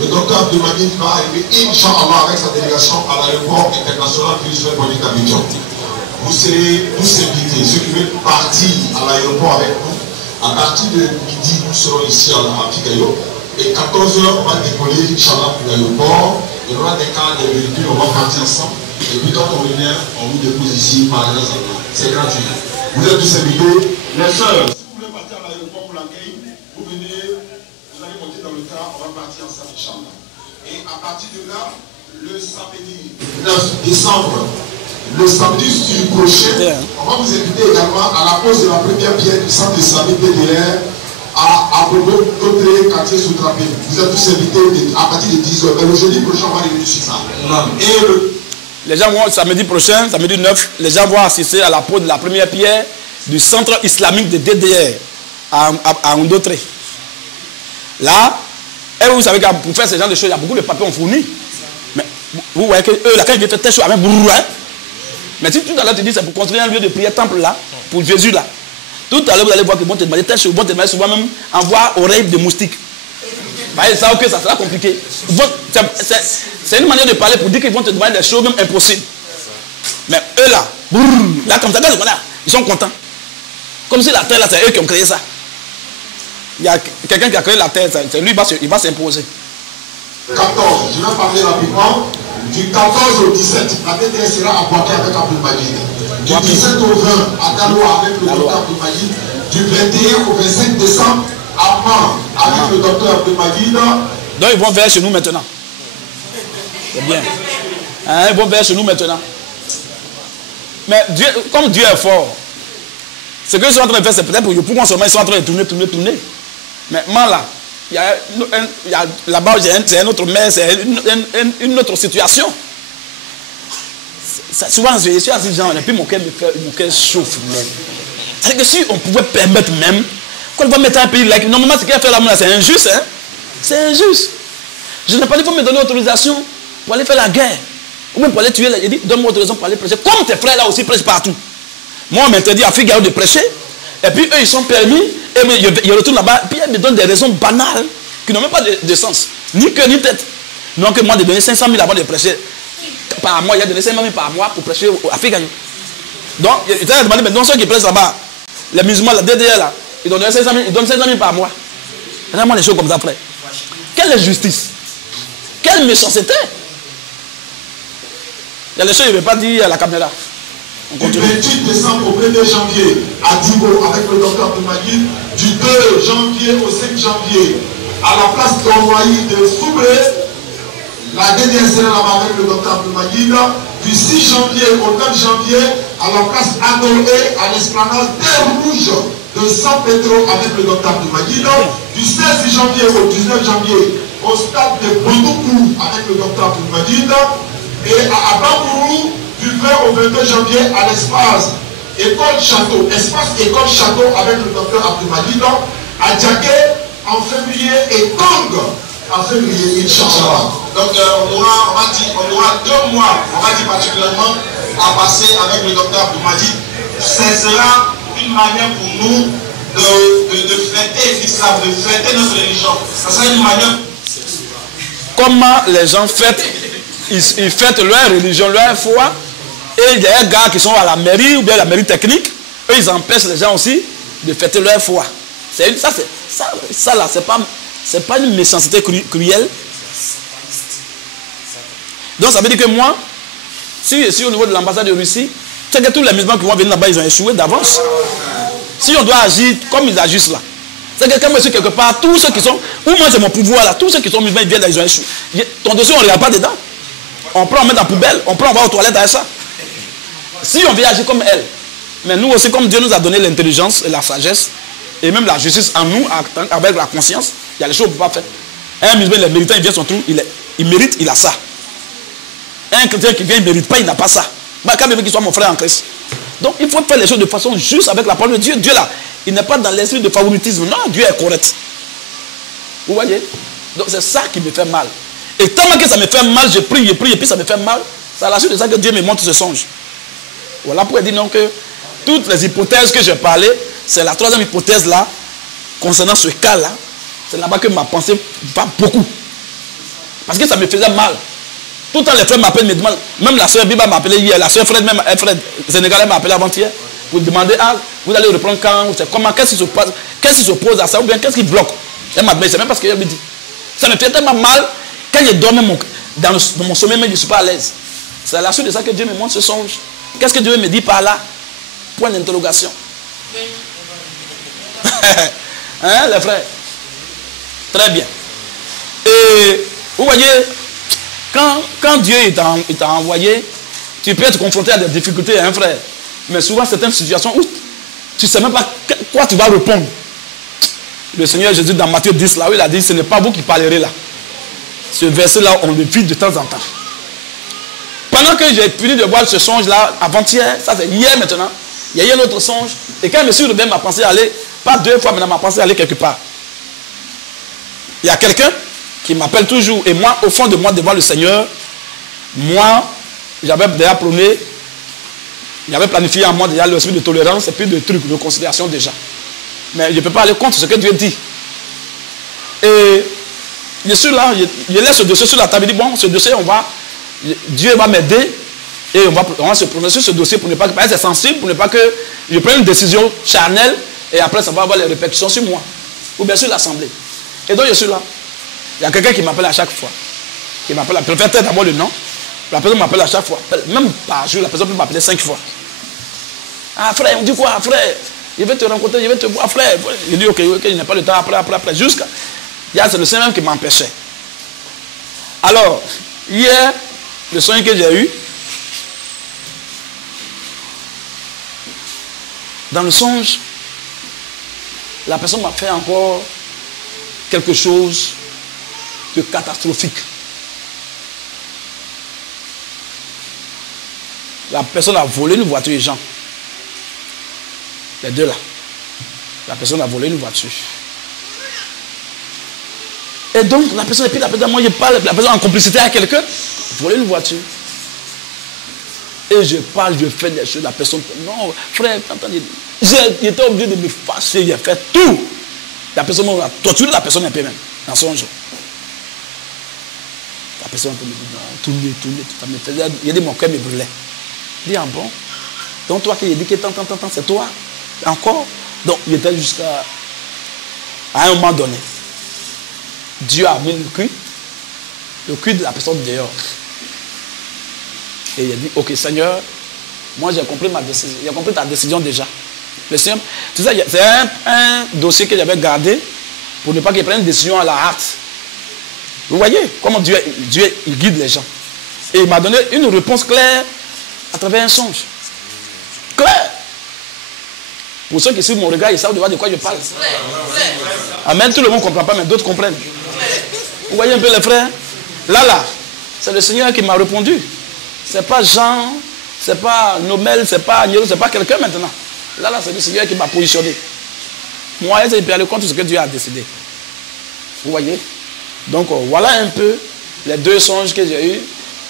Le docteur Abdelmajid va arriver, Inch'Allah, avec sa délégation à l'aéroport international que nous serons poignés d'Abidjan. Vous serez tous invités, ceux qui veulent partir à l'aéroport avec nous. À partir de midi, nous serons ici à Figayo. Et 14h, on va décoller, Inch'Allah, pour l'aéroport. Il y aura des cas de véhicules, on va partir ensemble. Et puis quand on revient, on vous dépose ici par les gens. C'est gratuit. Vous êtes tous invités. Les sœurs, si vous voulez partir à l'aéroport pour l'accueil, vous venez, vous allez monter dans le car, on va partir ensemble, Inch'Allah. Et à partir de là, le samedi 9 décembre, le samedi prochain, on va vous inviter également à la pose de la première pierre du centre islamique PDR à Bobo, notre quartier sous-trapé. Vous êtes tous invités à partir de 10h. Mais le jeudi prochain, on va revenir sur ça. Et les gens vont, samedi prochain, samedi 9, les gens vont assister à la pose de la première pierre du centre islamique de DDR à Ondotré. Là, et vous savez que pour faire ce genre de choses, il y a beaucoup de papiers fournis. Mais vous voyez que eux, là, quand ils étaient chaud avec bourrou, hein. Mais si tout à l'heure tu dis c'est pour construire un lieu de prière temple là, pour Jésus là, tout à l'heure vous allez voir qu'ils vont te demander tel chose, ils vont te demander souvent même envoie oreille de moustique. Voyez ça, ok, ça sera compliqué. C'est une manière de parler pour dire qu'ils vont te demander des choses même impossibles. Mais eux là, là comme ça, ils sont contents. Comme si la terre là, c'est eux qui ont créé ça. Il y a quelqu'un qui a créé la terre, c'est lui, il va s'imposer. 14, je vais parler rapidement. Du 14 au 17, la DTS sera à Boaké avec Abdelmajid. Du 17 au 20, à Daloa avec le docteur Abdelmajid. Du 21 au 25 décembre, Amman avec le docteur Abdelmajid. Donc ils vont vers chez nous maintenant. C'est bien. Hein, ils vont vers chez nous maintenant. Mais Dieu, comme Dieu est fort, ce qu'ils sont en train de faire, c'est peut-être pour qu'on seulement ils sont en train de tourner. Mais maintenant là, là-bas, c'est un autre maire, c'est une autre situation. Souvent, je suis assis genre, et puis mon cœur chauffe. C'est-à-dire que si on pouvait permettre même qu'on va mettre un pays là, normalement ce qu'il a fait là, c'est injuste. Hein? C'est injuste. Je n'ai pas dit qu'il faut me donner autorisation pour aller faire la guerre. Ou même pour aller tuer. Il dit, donne-moi autorisation pour aller prêcher. Comme tes frères là aussi prêchent partout. Moi, on m'interdit à Figaro de prêcher. Et puis eux, ils sont permis. Et ils retournent là-bas. Puis ils me donnent des raisons banales qui n'ont même pas de sens. Ni queue ni tête. Non, que moi, de donner 500 000 avant de prêcher par mois. Il a donné 500 000 par mois pour prêcher à Figaro. Donc, il t'a demandé, mais donc ceux qui prêchent là-bas, les musulmans, la DDR là, ils donnent 500 000 par mois. Vraiment des choses comme ça, frère. Quelle injustice. Quelle méchanceté. Il y a des choses que je ne vais pas dire à la caméra. Du 28 décembre au 1er janvier à Digo avec le docteur Abdelmajid. Du 2 janvier au 5 janvier à la place d'Orwaï de Soubré. La DDSL là-bas avec le docteur Abdelmajid. Du 6 janvier au 9 janvier à la place Adolé à l'esplanade Terre Rouge de San Pedro avec le docteur Abdelmajid. Du 16 janvier au 19 janvier au stade de Bondoukou avec le docteur Abdelmajid. Et à Bambourou, du 20 au 22 janvier à l'espace École Château, espace École Château avec le docteur Abdelmajid. À Djaké en février et Kong en février, Inch'Allah. Donc on aura 2 mois, on va dire particulièrement, à passer avec le docteur Abdelmajid. Ce sera une manière pour nous de fêter l'islam, de fêter notre religion. Ça sera une manière. Comment les gens fêtent, ils fêtent leur religion, leur foi, et il y a des gars qui sont à la mairie ou bien à la mairie technique, eux ils empêchent les gens aussi de fêter leur foi. Ça là, c'est pas une méchanceté cruelle. Donc ça veut dire que moi, si je suis au niveau de l'ambassade de Russie, c'est que tous les musulmans qui vont venir là-bas, ils ont échoué d'avance. Si on doit agir comme ils agissent là, c'est que quand je suis quelque part, tous ceux qui sont, ou moi j'ai mon pouvoir là, tous ceux qui sont musulmans, ils viennent là, ils ont échoué. Ton dossier, on ne regarde pas dedans. On prend, on met dans la poubelle, on prend, on va aux toilettes avec ça. Si on veut agir comme elle, mais nous aussi, comme Dieu nous a donné l'intelligence et la sagesse, et même la justice en nous, avec la conscience, il y a les choses qu'on ne peut pas faire. Un musulman, il est méritant, il vient son trou, il mérite, il a ça. Un chrétien qui vient, il ne mérite pas, il n'a pas ça. Quand même qu'il soit mon frère en Christ. Donc il faut faire les choses de façon juste avec la parole de Dieu. Dieu là, il n'est pas dans l'esprit de favoritisme. Non, Dieu est correct. Vous voyez? Donc c'est ça qui me fait mal. Et tellement que ça me fait mal, je prie, et puis ça me fait mal. C'est à la suite de ça que Dieu me montre ce songe. Voilà pourquoi il dit non que toutes les hypothèses que j'ai parlé, c'est la troisième hypothèse là, concernant ce cas-là. C'est là-bas que ma pensée va beaucoup. Parce que ça me faisait mal. Tout le temps les frères m'appellent, me demandent, même la soeur Biba m'a appelé hier, la soeur Fred, même Fred sénégalais m'a appelé avant-hier, pour demander, ah, vous allez reprendre quand, comment, qu'est-ce qui se passe, qu'est-ce qui s'oppose à ça, ou bien qu'est-ce qui bloque. Elle m'a dit, c'est même parce qu'elle me dit. Ça me fait tellement mal, quand je dormais dans mon sommeil, mais je ne suis pas à l'aise. C'est à la suite de ça que Dieu me montre ce songe. Qu'est-ce que Dieu me dit par là? Point d'interrogation. Hein, les frères? Très bien. Et vous voyez, quand Dieu t'a envoyé, tu peux être confronté à des difficultés, hein, frère. Mais souvent, certaines situations où tu ne sais même pas quoi tu vas répondre. Le Seigneur Jésus, dans Matthieu 10, là où il a dit, ce n'est pas vous qui parlerez là. Ce verset-là, on le vit de temps en temps. Pendant que j'ai fini de voir ce songe-là, avant-hier, ça c'est hier maintenant, il y a eu un autre songe. Et quand je me suis revenu, ma pensée allait, pas 2 fois, maintenant ma pensée allait quelque part. Il y a quelqu'un qui m'appelle toujours. Et moi, au fond de moi, devant le Seigneur, moi, j'avais déjà prôné, j'avais planifié en moi déjà l'esprit de tolérance et puis de trucs, de considération déjà. Mais je ne peux pas aller contre ce que Dieu dit. Et je suis là, je laisse ce dossier sur la table, je dis, bon, ce dossier, Dieu va m'aider et on va se prononcer sur ce dossier pour ne pas que, c'est sensible, pour ne pas que je prenne une décision charnelle et après ça va avoir les répercussions sur moi. Ou bien sur l'assemblée. Et donc je suis là. Il y a quelqu'un qui m'appelle à chaque fois. Qui m'appelle, peut-être d'abord le nom. La personne m'appelle à chaque fois. Même par jour, la personne peut m'appeler 5 fois. Ah frère, on dit quoi frère? Je vais te rencontrer, je vais te voir, frère. Je dis, ok, je n'ai pas le temps, après. Jusqu'à. C'est le Seigneur qui m'empêchait. Alors, hier, le songe que j'ai eu, dans le songe, la personne m'a fait encore quelque chose de catastrophique. La personne a volé une voiture et Jean. Les deux là. La personne a volé une voiture. Et donc, la personne, et puis moi je parle, la personne en complicité avec quelqu'un, voler une voiture. Et je parle, je fais des choses, la personne, non, frère, attendez, j'étais obligé de me fâcher, j'ai fait tout. La personne m'a torturé, la personne un peu même, dans son jour. La personne me dit, non, tournez, ça me faisait, il a dit, mon cœur me brûlait. Il dit, ah bon? Donc toi qui as dit que tant, c'est toi? Encore? Donc, il était jusqu'à un moment donné. Dieu a mis le cul de la personne dehors. Et il a dit, ok Seigneur, moi j'ai compris ma décision, j'ai compris ta décision déjà. Le Seigneur, tu sais, c'est un dossier que j'avais gardé pour ne pas qu'il prenne une décision à la hâte. Vous voyez comment Dieu il guide les gens. Et il m'a donné une réponse claire à travers un songe. Claire. Pour ceux qui suivent mon regard, ils savent de quoi je parle. Amen, tout le monde ne comprend pas, mais d'autres comprennent. Vous voyez un peu les frères? Là, c'est le Seigneur qui m'a répondu. Ce n'est pas Jean, ce n'est pas Nomel, ce n'est pas Agnello, ce n'est pas quelqu'un maintenant. Là, c'est le Seigneur qui m'a positionné. Moi, je peux aller contre ce que Dieu a décidé. Vous voyez? Donc, voilà un peu les deux songes que j'ai eus.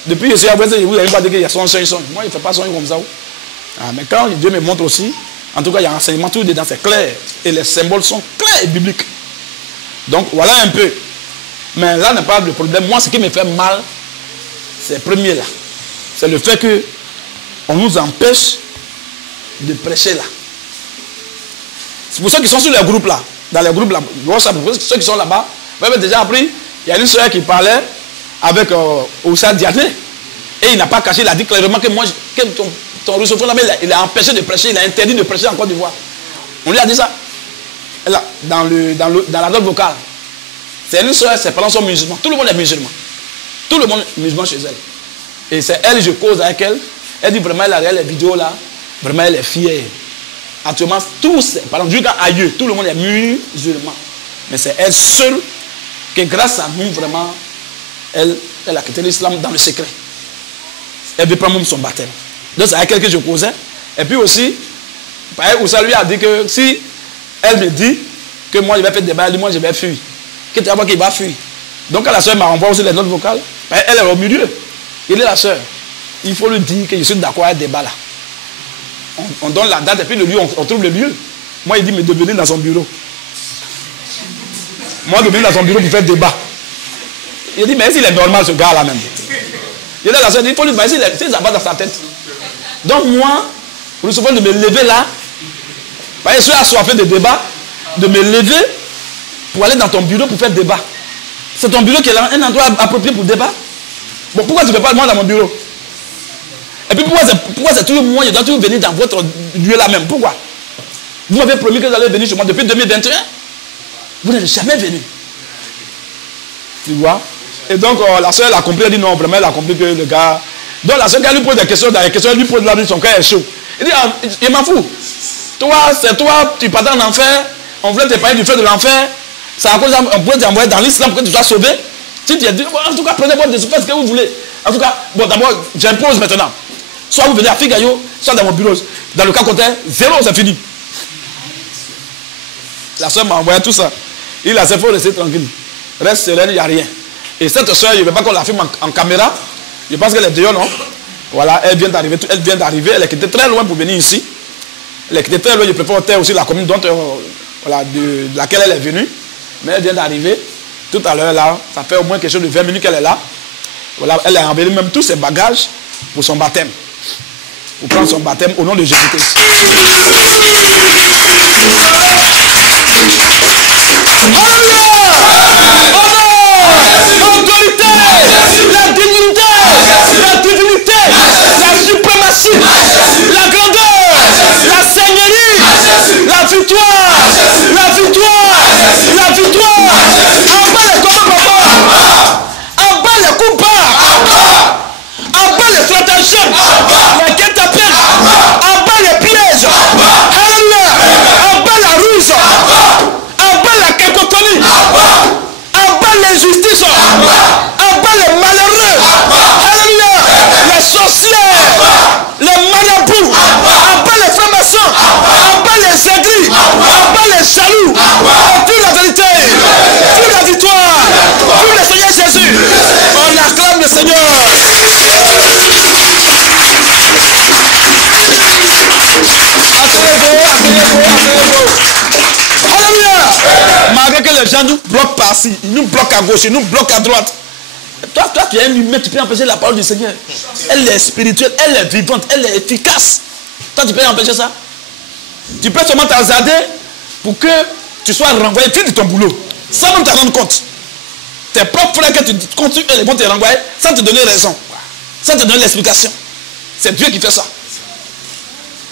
Depuis que je suis après, je vous ai pas dit qu'il y a songe. Moi, je ne fais pas songe comme ça. Mais quand Dieu me montre aussi, en tout cas, il y a un enseignement tout dedans, c'est clair. Et les symboles sont clairs et bibliques. Donc, voilà un peu. Mais là n'est pas le problème. Moi, ce qui me fait mal, c'est le premier là. C'est le fait qu'on nous empêche de prêcher là. C'est pour ceux qui sont sur les groupes là. Dans les groupes là, ceux qui sont là-bas, vous avez déjà appris, il y a une soeur qui parlait avec Oussa Diané. Et il n'a pas caché, il a dit clairement que moi, que ton receveur là, il a empêché de prêcher, il a interdit de prêcher en Côte d'Ivoire. On lui a dit ça. Là, dans la note vocale. C'est une soeur, ses parents sont musulmans. Tout le monde est musulman. Tout le monde est musulman chez elle. Et c'est elle, je cause avec elle. Elle dit vraiment, elle a regardé les vidéos là. Vraiment, elle est fière. Actuellement, tous, par exemple, jusqu'à ailleurs, tout le monde est musulman. Mais c'est elle seule que grâce à nous, vraiment, elle a quitté l'islam dans le secret. Elle veut prendre même son baptême. Donc c'est avec elle que je causais. Et puis aussi, Oussa lui a dit que si elle me dit que moi je vais faire des débat, moi je vais fuir. Que tu vas voir qu'il va fuir. Donc quand la soeur m'a envoyé aussi les notes vocales, elle est au milieu. Il est la soeur. Il faut lui dire que je suis d'accord avec le débat là. On donne la date et puis le lieu, on trouve le lieu. Moi il dit mais de venir dans son bureau. Moi de venir dans son bureau pour faire débat. Il dit mais s'il est normal ce gars là même. Il dit à la soeur, il faut lui demander si ça va dans sa tête. Donc moi, pour le souvent de me lever là, je suis assoiffé de débat, de me lever pour aller dans ton bureau pour faire débat. C'est ton bureau qui est un endroit approprié pour débat. Bon, pourquoi tu ne fais pas moi dans mon bureau? Et puis pourquoi c'est toujours moi, je dois toujours venir dans votre lieu là même? Pourquoi? Vous m'avez promis que vous allez venir chez moi depuis 2021. Vous n'êtes jamais venu. Tu vois? Et donc la soeur elle a compris, elle dit non, vraiment elle a compris que le gars... Donc la soeur quand elle lui pose des questions, elle lui pose la vie, son cœur est chaud. Il dit, ah, je m'en fous. Toi, c'est toi, tu partais en enfer, on voulait te parler du feu de l'enfer, c'est à cause on pouvait t'envoyer dans l'islam pour que tu sois sauvé. Si tu as dit, en tout cas, prenez votre décision, faites ce que vous voulez. En tout cas, bon d'abord, j'impose maintenant. Soit vous venez à Figayo, soit dans mon bureau. Dans le cas contraire, 0, c'est fini. La soeur m'a envoyé tout ça. Il a dit, il faut rester tranquille. Reste sereine, il n'y a rien. Et cette soeur, je ne veux pas qu'on la filme en caméra. Je pense qu'elle est dehors, non? Voilà, elle vient d'arriver, elle est quittée très loin pour venir ici. Elle est quittée très loin, je préfère taire aussi la commune dont, voilà, de laquelle elle est venue. Mais elle vient d'arriver. Tout à l'heure, là, ça fait au moins quelque chose de 20 minutes qu'elle est là. Voilà, elle a envoyé même tous ses bagages pour son baptême. Pour prendre son baptême au nom de Jésus-Christ. L'autorité, la dignité, la divinité, la suprématie, la grandeur, la seigneurie, la l'injustice. Abat les malheureux. Alléluia. Les sorcières. Les marabouts. Abat les francs-maçons. Abat les aigris. Abat les jaloux. Vive la vérité. Vive la victoire. Vive le Seigneur Jésus. On acclame le Seigneur. Alléluia. Malgré que les gens nous bloquent par-ci, ils nous bloquent à gauche, ils nous bloquent à droite. Toi qui es un humain, tu peux empêcher la parole du Seigneur. Elle est spirituelle, elle est vivante, elle est efficace. Toi, tu peux empêcher ça. Tu peux seulement t'hasarder pour que tu sois renvoyé de ton boulot, sans même te rendre compte. Tes propres frères que tu continues, ils vont te renvoyer sans te donner raison, sans te donner l'explication. C'est Dieu qui fait ça.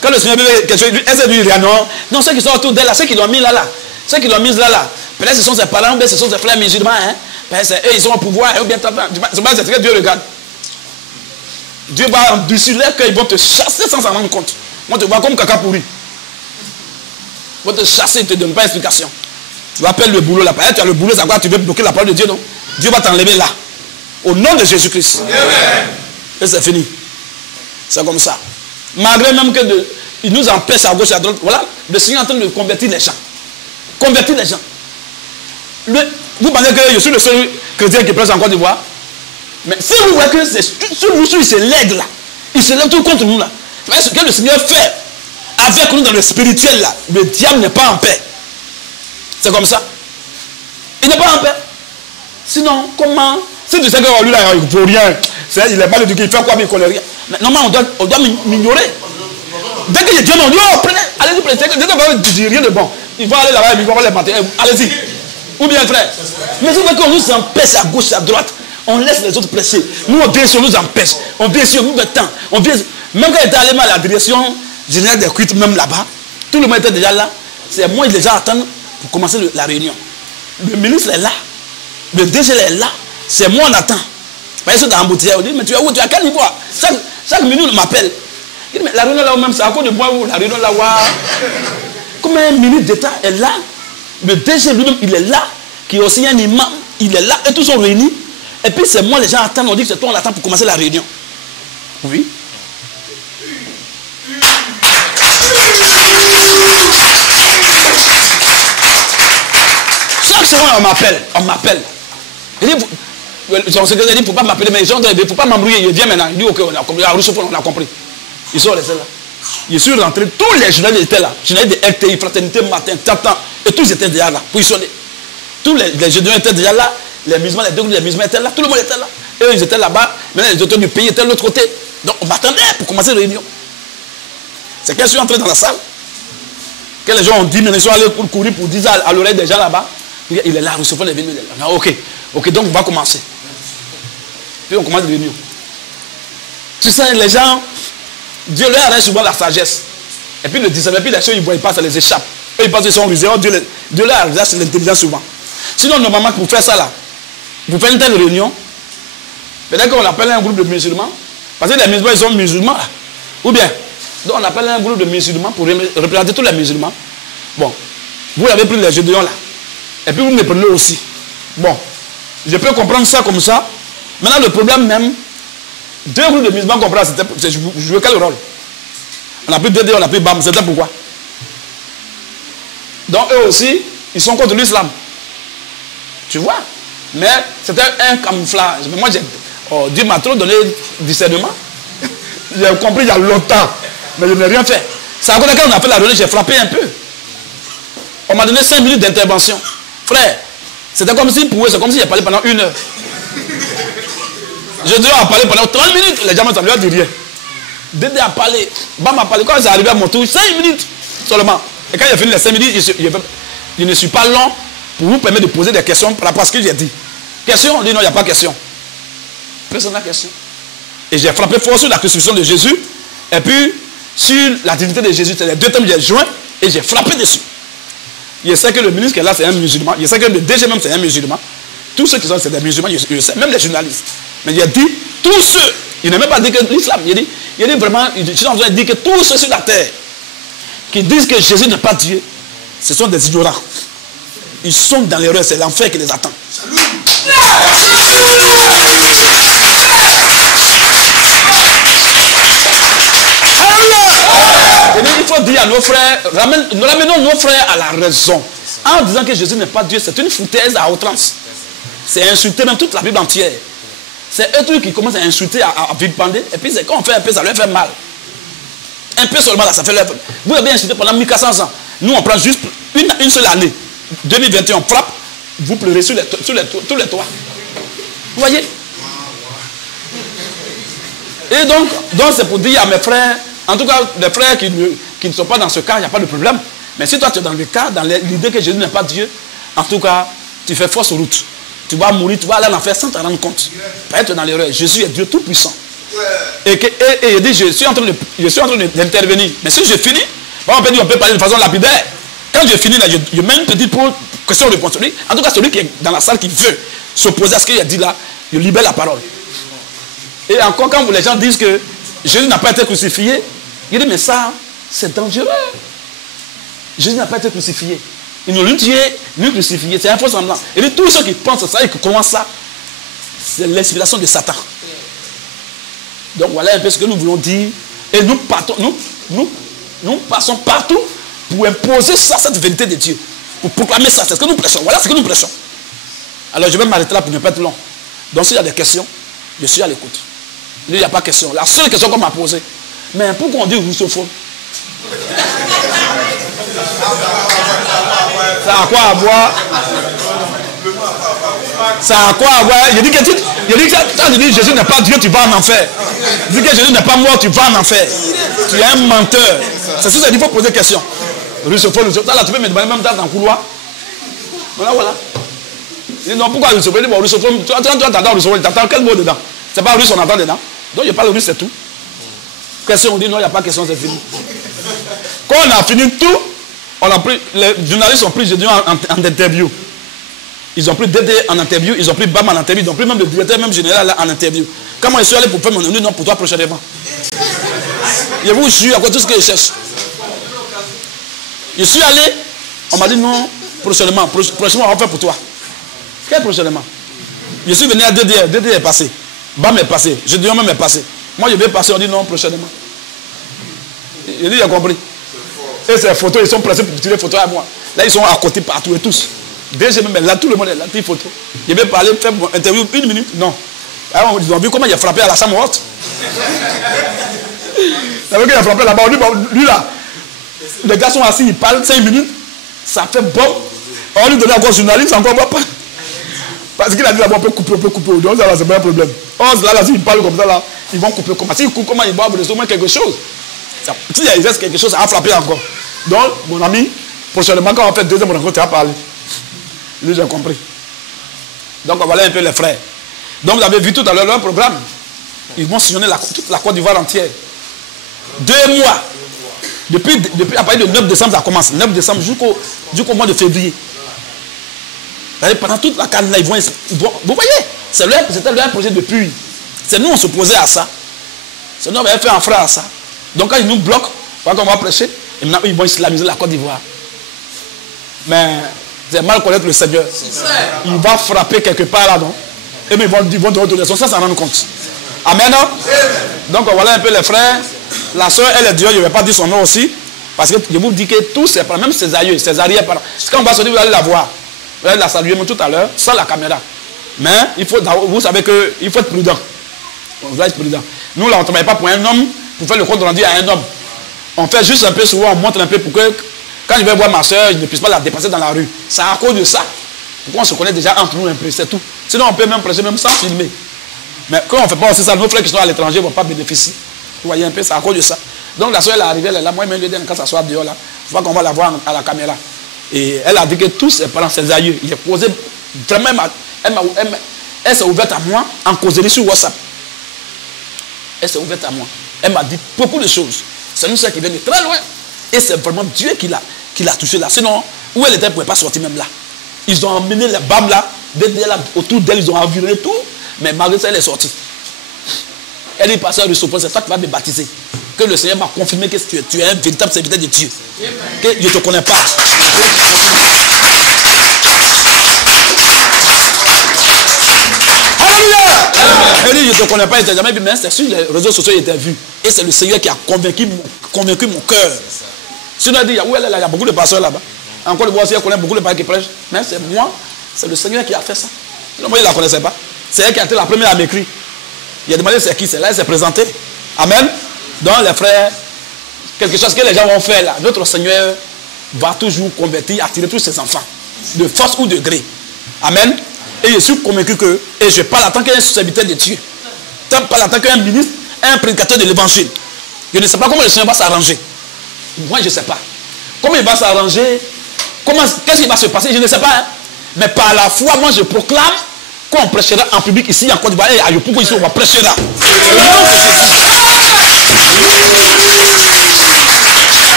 Quand le Seigneur dit quelque chose, elle s'est dit, non, ceux qui sont autour d'elle, ceux qui l'ont mis là, ceux qui l'ont mis là, peut-être ce sont ses parents, ou bien ce sont ses frères musulmans, hein. Eux, ils ont un pouvoir, ou bien c'est pas ce que Dieu regarde. Dieu va endurcir leur cœur, ils vont te chasser sans s'en rendre compte. Ils vont te voir comme caca pourri. Ils vont te chasser, ils ne te donnent pas d'explication. Tu appelles le boulot là, tu as le boulot, c'est quoi? Tu veux bloquer la parole de Dieu, non? Dieu va t'enlever là. Au nom de Jésus-Christ. Et c'est fini. C'est comme ça. Malgré même que il nous empêche à gauche et à droite. Voilà, le Seigneur est en train de convertir les gens. Convertir les gens. Vous pensez que je suis le seul chrétien qui prêche en Côte d'Ivoire? Mais si vous voyez que sur nous, il se lègue là, il se lève tout contre nous là. Ce que le Seigneur fait avec nous dans le spirituel là, le diable n'est pas en paix. C'est comme ça. Il n'est pas en paix. Sinon, comment? Si tu sais que lui là, il ne vaut rien, il est mal éduqué, il fait quoi, mais il ne connaît rien. Mais normalement, on doit m'ignorer. Dès que Dieu m'a dit, oh, prenez, allez-y, prenez. Dès que vous dites rien de bon, il va aller là-bas, il va les mater. Allez-y. Ou bien, frère. Mais c'est vrai qu'on nous empêche à gauche, à droite. On laisse les autres prêcher. Nous, on vient sur, on nous empêche. On vient sur, on nous met temps. On vient. Même quand il était allé à la direction générale des cuites, même là-bas, tout le monde était déjà là. C'est moi, ils déjà attendent pour commencer la réunion. Le ministre est là. Le DG est là. C'est moi, on attend. Ils sont dans l'embouteillage. On dit, mais tu es où? Tu es à quel niveau? Chaque minute, on m'appelle. Il dit, mais la réunion là, même, c'est à cause de moi, la réunion là, comme un ministre d'État est là. Le DG lui-même, il est là. Qui est aussi un imam, il est là. Et tous sont réunis. Et puis, c'est moi, les gens attendent. On dit que c'est toi, on attend pour commencer la réunion. Oui. Chaque seconde, on m'appelle. On m'appelle. Il dit, son secrétaire dit, il ne faut pas m'appeler, mais il ne faut pas m'embrouiller. Il vient maintenant. Il dit, ok, on a compris. À Rousseau, on a compris. Ils sont restés là. Je suis rentré. Tous les journalistes étaient là. Journalistes de RTI, Fraternité, Matin, Tatan. Et tous étaient déjà là. Positionnés. Tous les journalistes étaient déjà là. Les musulmans, les deux groupes, les musulmans étaient là. Tout le monde était là. Et eux, ils étaient là-bas. Maintenant, les autorités du pays étaient de l'autre côté. Donc, on m'attendait pour commencer la réunion. C'est quand je suis entré dans la salle. Que les gens ont dit, mais ils sont allés pour courir pour dire à l'oreille des gens là-bas. Il est là, Rousseau, les vénus. Ok, donc on va commencer. Puis on commence la réunion. Tu sais, les gens, Dieu leur arrête souvent la sagesse. Et puis le discernement, et puis les choses, ils ne voient pas, ça les échappe. Eux, ils pensent qu'ils sont rusés. Dieu leur arrête, c'est l'intelligence souvent. Sinon, normalement, pour faire ça là, vous faites une telle réunion, peut-être qu'on appelle un groupe de musulmans, parce que les musulmans, ils sont musulmans là. Ou bien, donc on appelle un groupe de musulmans pour représenter tous les musulmans. Bon, vous avez pris les gédéons là. Et puis vous me prenez aussi. Bon, je peux comprendre ça comme ça. Maintenant, le problème même, deux groupes de musulmans comprennent, c'est jouer quel rôle? On a pris deux, on a pris BAM, c'était pourquoi? Donc eux aussi, ils sont contre l'islam. Tu vois? Mais c'était un camouflage. Mais moi, Dieu m'a trop donné discernement. J'ai compris il y a longtemps. Mais je n'ai rien fait. C'est à cause de quand on a fait la réunion, j'ai frappé un peu. On m'a donné 5 minutes d'intervention. Frère, c'était comme si pour eux, c'est comme si j'ai parlé pendant 1 heure. Je devais en parler pendant 30 minutes. Les gens m'ont dit rien. Dédé a parlé. Bam a parlé. Quand c'est arrivé à mon tour, 5 minutes seulement. Et quand j'ai fini les 5 minutes, je ne suis pas long pour vous permettre de poser des questions par rapport à ce que j'ai dit. Question? On dit non, il n'y a pas de question. Personne n'a question. Et j'ai frappé fort sur la crucifixion de Jésus. Et puis, sur la divinité de Jésus, c'est les deux thèmes que j'ai joints. Et j'ai frappé dessus. Je sais que le ministre qui est là, c'est un musulman. Je sais que le DG même, c'est un musulman. Tous ceux qui sont, c'est des musulmans, je sais, même les journalistes. Mais il a dit, tous ceux, il n'a même pas dit que l'islam, il dit vraiment, il dit que tous ceux sur la terre qui disent que Jésus n'est pas Dieu, ce sont des ignorants. Ils sont dans l'erreur, c'est l'enfer qui les attend. Salut. Il faut dire à nos frères, nous ramenons nos frères à la raison. En disant que Jésus n'est pas Dieu, c'est une foutaise à outrance. C'est insulter même toute la Bible entière. C'est eux trucs qui commencent à insulter, à vilipender. Et puis quand on fait un peu, ça leur fait mal. Un peu seulement là, ça fait leur mal. Vous avez insulté pendant 1400 ans. Nous, on prend juste une seule année. 2021, on frappe. Vous pleurez sur tous les toits. Vous voyez? Et donc c'est pour dire à mes frères, en tout cas, les frères qui ne sont pas dans ce cas, il n'y a pas de problème. Mais si toi tu es dans le cas, dans l'idée que Jésus n'est pas Dieu, en tout cas, tu fais fausse route. Tu vas mourir, tu vas aller en enfer sans te rendre compte. Tu vas être dans l'erreur. Jésus est Dieu tout-puissant. Et il dit, je suis en train d'intervenir. Mais si je finis, on peut parler de façon lapidaire. Quand je finis, là, je mets une petite question-réponse. En tout cas, celui qui est dans la salle qui veut s'opposer à ce qu'il a dit là, je libère la parole. Et encore, quand les gens disent que Jésus n'a pas été crucifié, il dit, mais ça, c'est dangereux. Jésus n'a pas été crucifié. Ils n'ont ni tué, ni crucifié. C'est un faux semblant. Et tous ceux qui pensent ça et qui commencent ça, c'est l'inspiration de Satan. Donc voilà un peu ce que nous voulons dire. Et nous partons, nous passons partout pour imposer ça, cette vérité de Dieu. Pour proclamer ça. C'est ce que nous prêchons. Voilà ce que nous prêchons. Alors je vais m'arrêter là pour ne pas être long. Donc s'il y a des questions, je suis à l'écoute. Il n'y a pas de question. La seule question qu'on m'a posée, mais pourquoi on dit russophone? Ça a quoi à voir? Ça a quoi à voir? Je dis que Jésus n'est pas Dieu, tu vas en enfer. Je dis que Jésus n'est pas mort, tu vas en enfer. Tu es un menteur. C'est ça qu'il faut poser question. Russophone, là tu peux me demander même dans le couloir. Voilà. Je dis non, pourquoi russophone? Bon, russophone, tu entends russophone, tu entends quel mot dedans? C'est pas russe, on entend dedans. Donc je parle russe, c'est tout. Question, on dit non, il n'y a pas de question, c'est fini. Quand on a fini tout, les journalistes ont pris Jésus en interview. Ils ont pris Dédé en interview, ils ont pris Bam en interview, ils ont pris même le directeur, même général en interview. Quand moi je suis allé pour faire mon nom pour toi prochainement. Je vous jure, à quoi tout ce que je cherche. Je suis allé, on m'a dit non, prochainement, on va faire pour toi. Quel prochainement? Je suis venu à Dédé est passé. Bam est passé, Gédéon même est passé. Moi je vais passer, on dit non, prochainement. Je dis, j'ai compris. Et ces photos, ils sont pressés pour tirer des photos à moi. Là, ils sont à côté partout et tous. Déjà, même là, tout le monde est là, une photo. Je vais parler, faire mon interview 1 minute. Non. Alors, ils ont vu comment il a frappé à la chambre haute. Vous savez qu'il a frappé là-bas. Lui, là, les gars sont assis, ils parlent 5 minutes. Ça fait bon. On lui donne encore journaliste, encore pas. Parce qu'il a dit là-bas, on peut couper. Donc, ça, c'est pas un problème. Là, s'ils parlent comme ça, là, ils vont couper. S'ils coupent, comment ils vont avoir au moins quelque chose. S'il reste quelque chose, ça a frappé encore. Donc, mon ami, prochainement, quand on fait deuxième rencontre, tu vas parler. Lui, j'ai compris. Donc, voilà un peu les frères. Donc, vous avez vu tout à l'heure leur programme. Ils vont sillonner toute la Côte d'Ivoire entière. 2 mois. Depuis à partir de 9 décembre, ça commence. 9 décembre jusqu'au mois de février. Pendant toute la canne, là, ils vont. Vous voyez, c'était leur projet depuis. C'est nous, on s'opposait à ça. C'est nous, on avait fait un frère à ça. Donc, quand ils nous bloquent, quand on va prêcher, et maintenant, ils vont islamiser la Côte d'Ivoire. Mais c'est mal connaître le Seigneur. Il va frapper quelque part là, non? Et mais ils vont te retourner. Ça s'en rendre compte. Amen. Donc, voilà un peu les frères. La soeur, elle est Dieu, je ne vais pas dire son nom aussi. Parce que je vous dis que tous ses parents, même ses aïeux, ses arrière-parents. Quand on va sortir, vous allez la voir. Vous allez la saluer tout à l'heure, sans la caméra. Mais vous savez qu'il faut être prudent. On doit être prudent. Nous, là, on ne travaille pas pour un homme, pour faire le compte rendu à un homme. On fait juste un peu souvent, on montre un peu pour que, quand je vais voir ma soeur, je ne puisse pas la dépasser dans la rue. C'est à cause de ça. Pourquoi on se connaît déjà entre nous un peu, c'est tout. Sinon, on peut même prêcher, même sans filmer. Mais quand on ne fait pas aussi ça, nos frères qui sont à l'étranger ne vont pas bénéficier. Vous voyez un peu, c'est à cause de ça. Donc la soeur, elle est arrivée, elle est là. Moi, je lui ai dit, quand ça soit dehors là, il faut qu'on va la voir à la caméra. Et elle a dit que tous ses parents, ses aïeux, il a posé vraiment, elle s'est ouverte à moi en causerie sur WhatsApp. Elle s'est ouverte à moi. Elle m'a dit beaucoup de choses. C'est une soeur qui vient de très loin. Et c'est vraiment Dieu qui l'a touché là. Sinon, où elle était, elle ne pouvait pas sortir même là. Ils ont emmené les bams là, autour d'elle, ils ont environné tout. Mais malgré ça, elle est sortie. Elle est passée à Russophone, c'est toi qui vas me baptiser. Que le Seigneur m'a confirmé que tu es un véritable serviteur de Dieu. Que je ne te connais pas. ne te connais pas, il ne t'a jamais vu, mais c'est sur les réseaux sociaux, il t'a vu. Et c'est le Seigneur qui a convaincu mon cœur. Si on a dit, où elle est là, il y a beaucoup de pasteurs là-bas. Encore le voici, elle connaît beaucoup de pasteurs qui prêchent. Mais c'est moi, c'est le Seigneur qui a fait ça. Sinon, moi, il ne la connaissait pas. C'est elle qui a été la première à m'écrire. Il a demandé c'est qui, c'est là, elle s'est présentée. Amen. Donc, les frères, quelque chose que les gens vont faire là, notre Seigneur va toujours convertir, attirer tous ses enfants, de force ou de gré. Amen. Et je suis convaincu que, et je parle en tant qu'un serviteur de Dieu, je parle en tant qu'un ministre, un prédicateur de l'évangile. Je ne sais pas comment le Seigneur va s'arranger. Moi, je ne sais pas. Comment il va s'arranger, qu'est-ce qui va se passer, je ne sais pas. Hein. Mais par la foi, moi je proclame qu'on prêchera en public ici en Côte d'Ivoire et à Yopoukou ici on va prêcher là.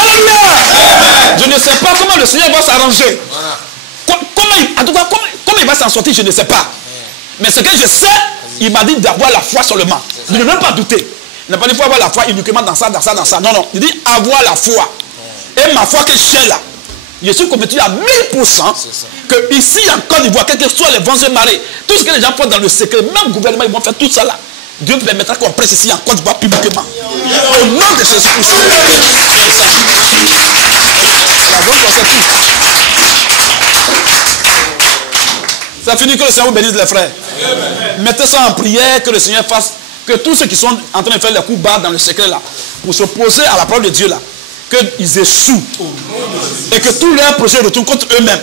Alléluia. Je ne sais pas comment le Seigneur va s'arranger. En tout cas, comment il va s'en sortir, je ne sais pas. Mais ce que je sais, il m'a dit d'avoir la foi seulement. Je ne veux même pas douter. Il n'a pas dit qu'il faut avoir la foi uniquement dans ça, dans ça, dans ça. Non, non. Il dit avoir la foi. Et ma foi que j'ai là, je suis convaincu à 1000% que ici en Côte d'Ivoire, quel que soit les vents et marées, tout ce que les gens font dans le secret, même le gouvernement, ils vont faire tout ça là. Dieu permettra qu'on prêche ici en Côte d'Ivoire publiquement. Au nom de Jésus-Christ. Ça finit, que le Seigneur vous bénisse les frères. Mettez ça en prière, que le Seigneur fasse, que tous ceux qui sont en train de faire les coups bas dans le secret là, pour s'opposer à la parole de Dieu là, qu'ils échouent. Et que tous leurs projets retournent contre eux-mêmes.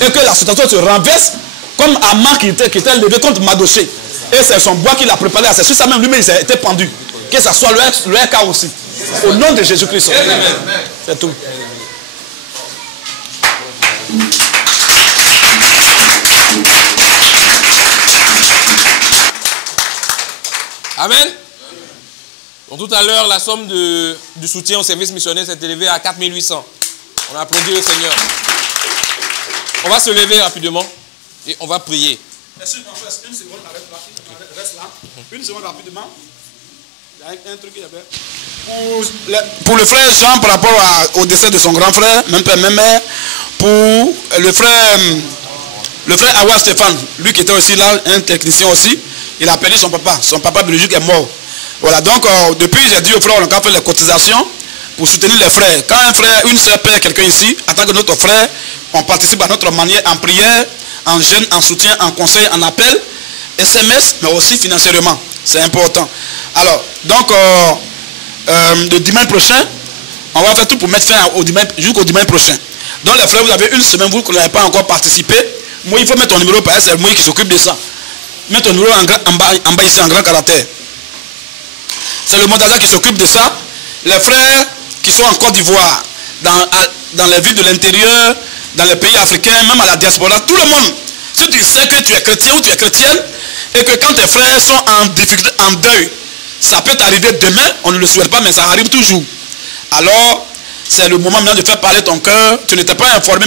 Et que la situation se renverse comme Amman qui était levé contre Madoché. Et c'est son bois qu'il a préparé. C'est sur ça même lui-même il a été pendu. Que ça soit leur cas aussi. Au nom de Jésus-Christ. C'est tout. Amen. Donc, tout à l'heure, la somme du soutien au service missionnaire s'est élevée à 4800. On a applaudi le Seigneur. On va se lever rapidement et on va prier. Merci, mon frère. Une seconde, reste là. Une seconde rapidement. Il y a un truc qu'il y avait. Pour le frère Jean, par rapport au décès de son grand frère, même père, même mère, pour le frère Awa Stéphane, lui qui était aussi là, un technicien aussi, il a perdu son papa. Son papa biologique est mort. Voilà, donc depuis j'ai dit aux frères, on a fait les cotisations pour soutenir les frères. Quand un frère, une soeur perd quelqu'un ici, en tant que notre frère, on participe à notre manière en prière, en jeûne, en soutien, en conseil, en appel, SMS, mais aussi financièrement. C'est important. Alors, donc, le dimanche prochain, on va faire tout pour mettre fin jusqu'au dimanche prochain. Donc les frères, vous avez une semaine, vous qui n'avez pas encore participé. Moi, il faut mettre ton numéro, parce que c'est moi qui s'occupe de ça. Mets ton numéro en bas ici, en grand caractère. C'est le Mondaza qui s'occupe de ça. Les frères qui sont en Côte d'Ivoire, dans les villes de l'intérieur, dans les pays africains, même à la diaspora, tout le monde. Si tu sais que tu es chrétien ou tu es chrétienne, et que quand tes frères sont en difficulté, en deuil, ça peut t'arriver demain, on ne le souhaite pas, mais ça arrive toujours. Alors, c'est le moment maintenant de faire parler ton cœur. Tu n'étais pas informé.